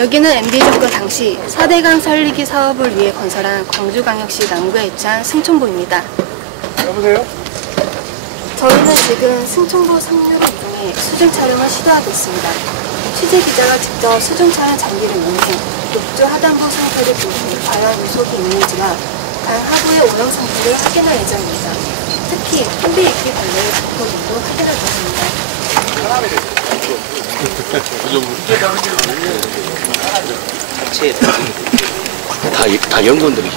여기는 MB 정권 당시 4대강 살리기 사업을 위해 건설한 광주광역시 남구에 위치한 승천보입니다. 여보세요? 저희는 지금 승천보 상류 중에 수중 촬영을 시도하고 있습니다. 취재 기자가 직접 수중 촬영 장비를 이용해 녹조 하단부 상태를 보고 과연 유속이 있는지와 강 하부의 오염 상태를 확인할 예정입니다. 특히 콤비 입기 벌레의 독도도 확인할 것입니다. 다 연구원들이.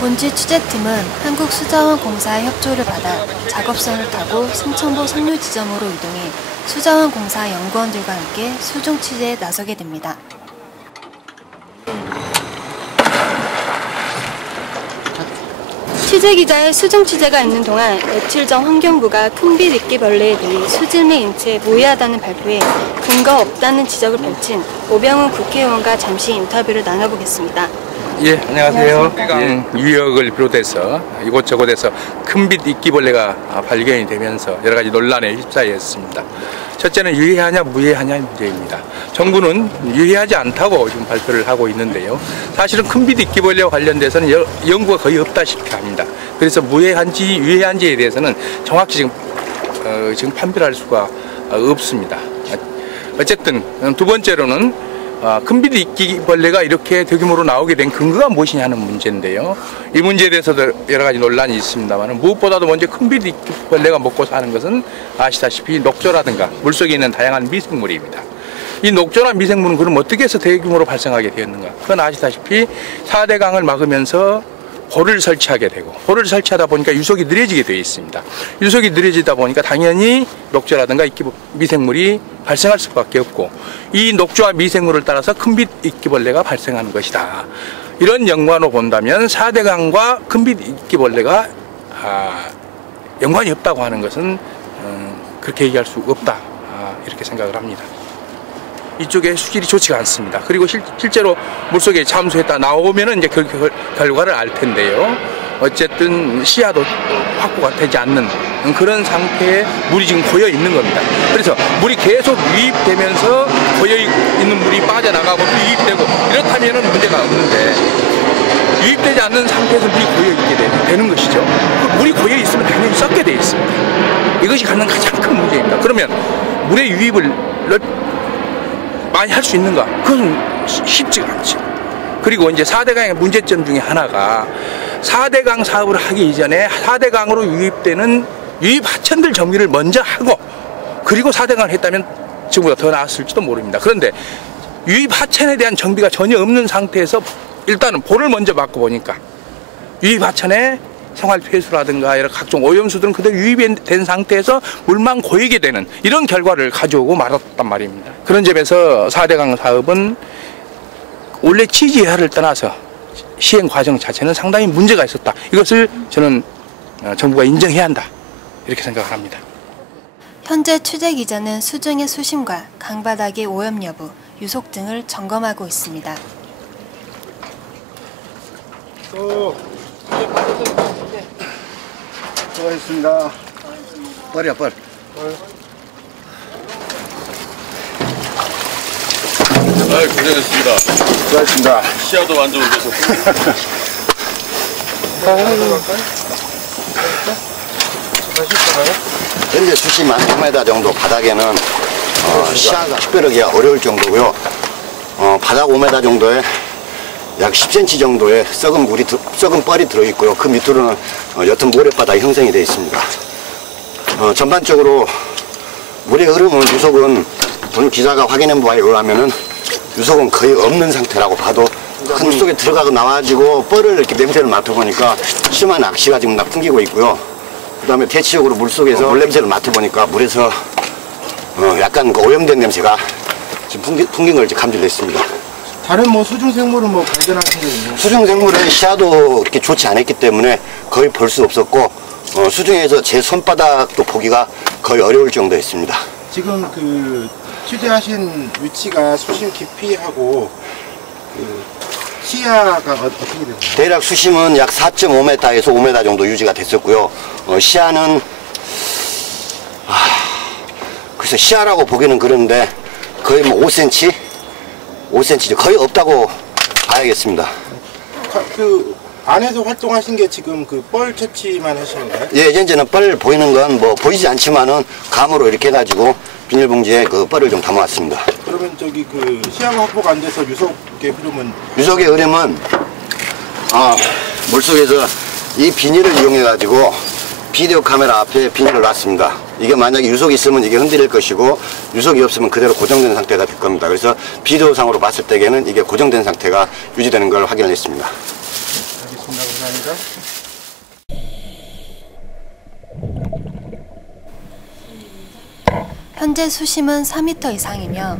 본지 취재팀은 한국수자원공사의 협조를 받아 작업선을 타고 승천보 상류 지점으로 이동해 수자원공사 연구원들과 함께 수중 취재에 나서게 됩니다. 취재기자의 수중 취재가 있는 동안 며칠 전 환경부가 큰빛 이끼벌레에 대해 수질의 인체에 무해하다는 발표에 근거 없다는 지적을 펼친 오병훈 국회의원과 잠시 인터뷰를 나눠보겠습니다. 예, 안녕하세요. 유역을 비롯해서 이곳저곳에서 큰빛 이끼벌레가 발견이 되면서 여러 가지 논란에 휩싸였습니다. 첫째는 유해하냐 무해하냐 문제입니다. 정부는 유해하지 않다고 지금 발표를 하고 있는데요. 사실은 큰빛 이끼벌레와 관련돼서는 연구가 거의 없다시피 합니다. 그래서 무해한지 유해한지에 대해서는 정확히 지금 판별할 수가 없습니다. 어쨌든 두 번째로는 큰빛 이끼벌레가 이렇게 대규모로 나오게 된 근거가 무엇이냐 하는 문제인데요. 이 문제에 대해서도 여러 가지 논란이 있습니다만 무엇보다도 먼저 큰빛 이끼벌레가 먹고 사는 것은 아시다시피 녹조라든가 물속에 있는 다양한 미생물입니다. 이 녹조나 미생물은 그럼 어떻게 해서 대규모로 발생하게 되었는가? 그건 아시다시피 4대강을 막으면서 보를 설치하게 되고 보를 설치하다 보니까 유속이 느려지게 되어 있습니다. 유속이 느려지다 보니까 당연히 녹조라든가 미생물이 발생할 수밖에 없고 이 녹조와 미생물을 따라서 큰빛 이끼벌레가 발생하는 것이다. 이런 연관으로 본다면 4대강과 큰빛 이끼벌레가 연관이 없다고 하는 것은 그렇게 얘기할 수 없다. 이렇게 생각을 합니다. 이쪽에 수질이 좋지가 않습니다. 그리고 실제로 물속에 잠수했다 나오면은 이제 그 결과를 알 텐데요. 어쨌든 시야도 확보가 되지 않는 그런 상태에 물이 지금 고여 있는 겁니다. 그래서 물이 계속 유입되면서 고여 있는 물이 빠져나가고 또 유입되고 이렇다면은 문제가 없는데 유입되지 않는 상태에서 물이 고여 있게 되는 것이죠. 물이 고여 있으면 당연히 썩게 되어 있습니다. 이것이 갖는 가장 큰 문제입니다. 그러면 물의 유입을 많이 할 수 있는가? 그건 쉽지가 않죠. 그리고 이제 4대강의 문제점 중에 하나가 4대강 사업을 하기 이전에 4대강으로 유입되는 유입 하천들 정비를 먼저 하고 그리고 4대강을 했다면 지금보다 더 나았을지도 모릅니다. 그런데 유입 하천에 대한 정비가 전혀 없는 상태에서 일단은 보를 먼저 막고 보니까 유입 하천에 생활 폐수라든가 여러 각종 오염수들은 그대로 유입된 상태에서 물만 고이게 되는 이런 결과를 가져오고 말았단 말입니다. 그런 점에서 4대강 사업은 원래 취지하를 떠나서 시행 과정 자체는 상당히 문제가 있었다. 이것을 저는 정부가 인정해야 한다. 이렇게 생각을 합니다. 현재 취재 기자는 수중의 수심과 강바닥의 오염 여부, 유속 등을 점검하고 있습니다. 수고하셨습니다. 뻘이야, 뻘. 아유, 고생했습니다. 수고하셨습니다. 시야도 완전 오셨고. 현재 수심 한 5m 정도 바닥에는 시야가 식별하기가 어려울 정도고요. 바닥 5m 정도에 약 10cm 정도의 썩은 뻘이 들어있고요. 그 밑으로는 옅은 모래바닥이 형성이 되어 있습니다. 전반적으로 물의 흐름은 유속은 오늘 기자가 확인해 보려면은 유속은 거의 없는 상태라고 봐도 큰 물 속에 들어가고 나와가지고 뻘을 이렇게 냄새를 맡아보니까 심한 악취가 지금 풍기고 있고요. 그 다음에 대체적으로 물 속에서 물 냄새를 맡아보니까 물에서 약간 오염된 냄새가 지금 풍긴 걸 감지했습니다. 다른 수중 생물은 발견하신 게 있나요? 수중 생물은 시야도 그렇게 좋지 않았기 때문에 거의 볼 수 없었고 수중에서 제 손바닥도 보기가 거의 어려울 정도였습니다. 지금 취재하신 위치가 수심 깊이하고 시야가 어떻게 되나요? 대략 수심은 약 4.5m에서 5m 정도 유지가 됐었고요. 시야는 그래서 시야라고 보기는 그런데 거의 5cm 5cm 거의 없다고 봐야겠습니다. 그 안에서 활동하신 게 지금 그 뻘 채취만 하시는 거예요? 예, 현재는 뻘 보이는 건 뭐 보이지 않지만은 감으로 이렇게 해가지고 비닐봉지에 그 뻘을 좀 담아왔습니다. 그러면 저기 그 시야가 확보가 안 돼서 유속의 흐름은 유속의 흐름은 물속에서 이 비닐을 이용해가지고 비디오 카메라 앞에 비닐을 놨습니다. 이게 만약에 유속이 있으면 이게 흔들릴 것이고 유속이 없으면 그대로 고정된 상태가 될 겁니다. 그래서 비디오상으로 봤을 때에는 이게 고정된 상태가 유지되는 걸 확인을 했습니다. 알겠습니다. 감사합니다. 현재 수심은 4m 이상이며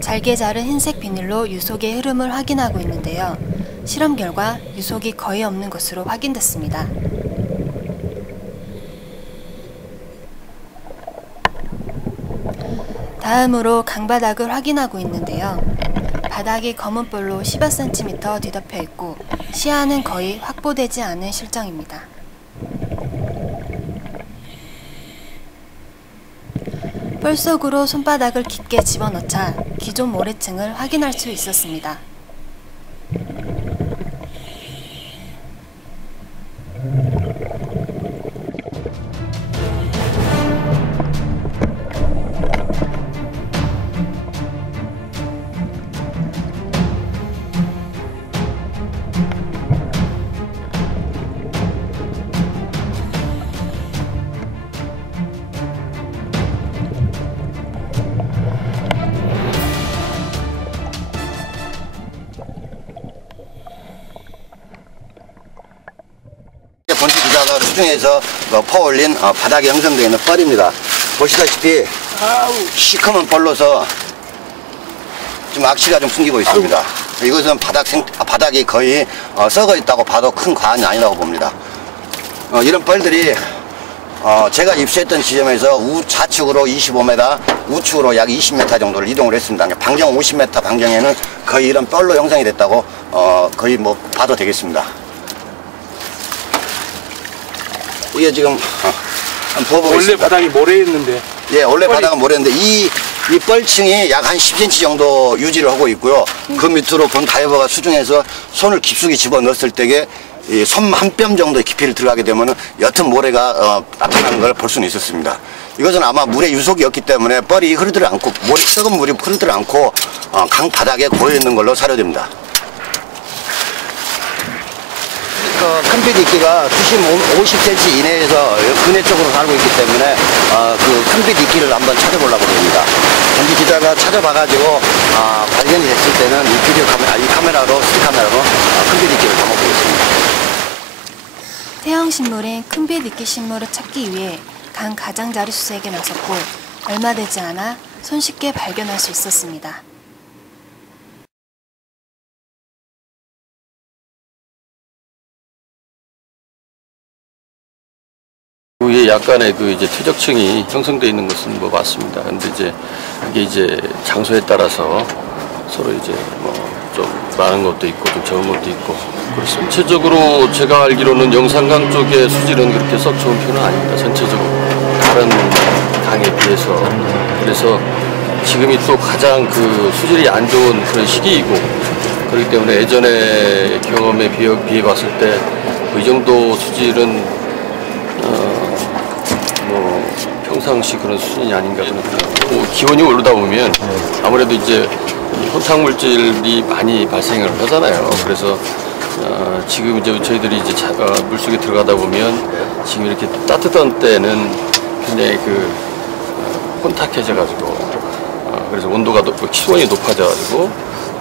잘게 자른 흰색 비닐로 유속의 흐름을 확인하고 있는데요. 실험 결과 유속이 거의 없는 것으로 확인됐습니다. 다음으로 강바닥을 확인하고 있는데요. 바닥이 검은 볼로 15cm 뒤덮여 있고 시야는 거의 확보되지 않은 실정입니다. 볼 속으로 손바닥을 깊게 집어넣자 기존 모래층을 확인할 수 있었습니다. 본체 기자가 수중에서 퍼올린 바닥에 형성되어 있는 뻘입니다. 보시다시피 시커먼 뻘로서 좀 악취가 좀 풍기고 있습니다. 이것은 바닥이 거의 썩어 있다고 봐도 큰 과언이 아니라고 봅니다. 이런 뻘들이 제가 입수했던 지점에서 좌측으로 25m, 우측으로 약 20m 정도를 이동을 했습니다. 반경 50m 반경에는 거의 이런 뻘로 형성이 됐다고 거의 뭐 봐도 되겠습니다. 이게 지금 원래 바닥이 모래였는데. 예, 원래 바닥은 모래인데 이 뻘층이 약 한 10cm 정도 유지를 하고 있고요. 그 밑으로 본 다이버가 수중에서 손을 깊숙이 집어넣었을 때에 손 한 뼘 정도의 깊이를 들어가게 되면 옅은 모래가 나타나는 걸 볼 수는 있었습니다. 이것은 아마 물의 유속이었기 때문에 뻘이 흐르들 않고 썩은 물이 흐르들 않고 강 바닥에 고여 있는 걸로 사료됩니다. 큰 비디끼가 수심 50cm 이내에서 근해 쪽으로 살고 있기 때문에 그 큰 비디끼를 한번 찾아보려고 합니다. 전기 기자가 찾아봐가지고 발견이 됐을 때는 이 비디오 카메라, 이 카메라로 스틱카메라로 큰 비디끼를 담아보겠습니다. 태형식물인 큰빛 이끼식물을 찾기 위해 강 가장자리 수색에 나섰고 얼마 되지 않아 손쉽게 발견할 수 있었습니다. 위에 약간의 그 이제 퇴적층이 형성되어 있는 것은 뭐 맞습니다. 근데 이제 그게 이제 장소에 따라서 서로 이제 뭐 좀 많은 것도 있고 좀 적은 것도 있고 그렇습니다. 전체적으로 제가 알기로는 영산강 쪽의 수질은 그렇게 썩 좋은 편은 아닙니다. 전체적으로 다른 강에 비해서. 그래서 지금이 또 가장 그 수질이 안 좋은 그런 시기이고 그렇기 때문에 예전의 경험에 비해 봤을 때 이 정도 수질은 뭐 평상시 그런 수준이 아닌가 그런 기온이 오르다 보면 아무래도 이제 혼탁 물질이 많이 발생을 하잖아요. 그래서 지금 이제 저희들이 이제 물속에 들어가다 보면 지금 이렇게 따뜻한 때는 굉장히 그 혼탁해져 가지고 그래서 온도가气温이 높아져 가지고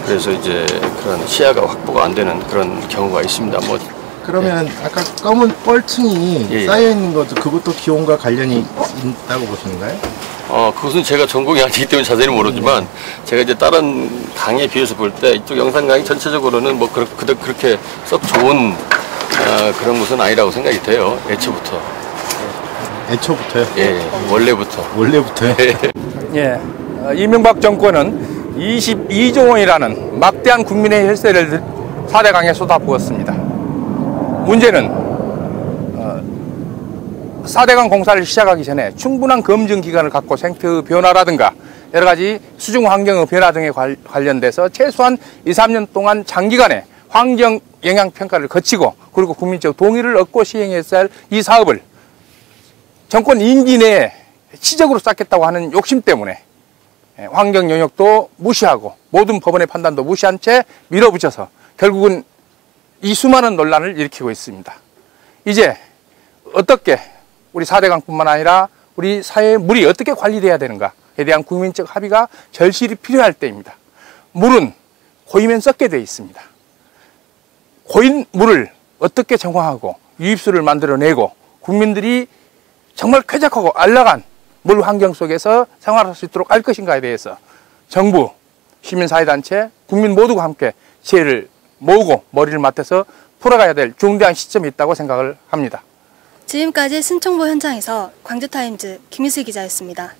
그래서 이제 그런 시야가 확보가 안 되는 그런 경우가 있습니다. 뭐 그러면 아까 검은 뻘층이 쌓여 있는 것도 그것도 기온과 관련이 있다고 보시는가요? 그것은 제가 전공이 아니기 때문에 자세히는 모르지만 제가 이제 다른 강에 비해서 볼 때 이쪽 영산강이 전체적으로는 뭐 그렇게 썩 좋은 그런 것은 아니라고 생각이 돼요. 애초부터. 애초부터요? 예, 원래부터. 원래부터요? 예, 이명박 정권은 22조 원이라는 막대한 국민의 혈세를 4대 강에 쏟아부었습니다. 문제는 4대강 공사를 시작하기 전에 충분한 검증 기간을 갖고 생태 변화라든가 여러 가지 수중 환경의 변화 등에 관련돼서 최소한 2, 3년 동안 장기간의 환경 영향 평가를 거치고 그리고 국민적 동의를 얻고 시행했어야 할 이 사업을 정권 임기 내에 시적으로 쌓겠다고 하는 욕심 때문에 환경 영역도 무시하고 모든 법원의 판단도 무시한 채 밀어붙여서 결국은 이 수많은 논란을 일으키고 있습니다. 이제 어떻게 우리 4대강뿐만 아니라 우리 사회의 물이 어떻게 관리돼야 되는가에 대한 국민적 합의가 절실히 필요할 때입니다. 물은 고이면 썩게 되어 있습니다. 고인 물을 어떻게 정화하고 유입수를 만들어내고 국민들이 정말 쾌적하고 안락한 물 환경 속에서 생활할 수 있도록 할 것인가에 대해서 정부, 시민사회단체, 국민 모두가 함께 지혜를 모으고 머리를 맞대서 풀어가야 될 중대한 시점이 있다고 생각을 합니다. 지금까지 신청보 현장에서 광주타임즈 김희슬 기자였습니다.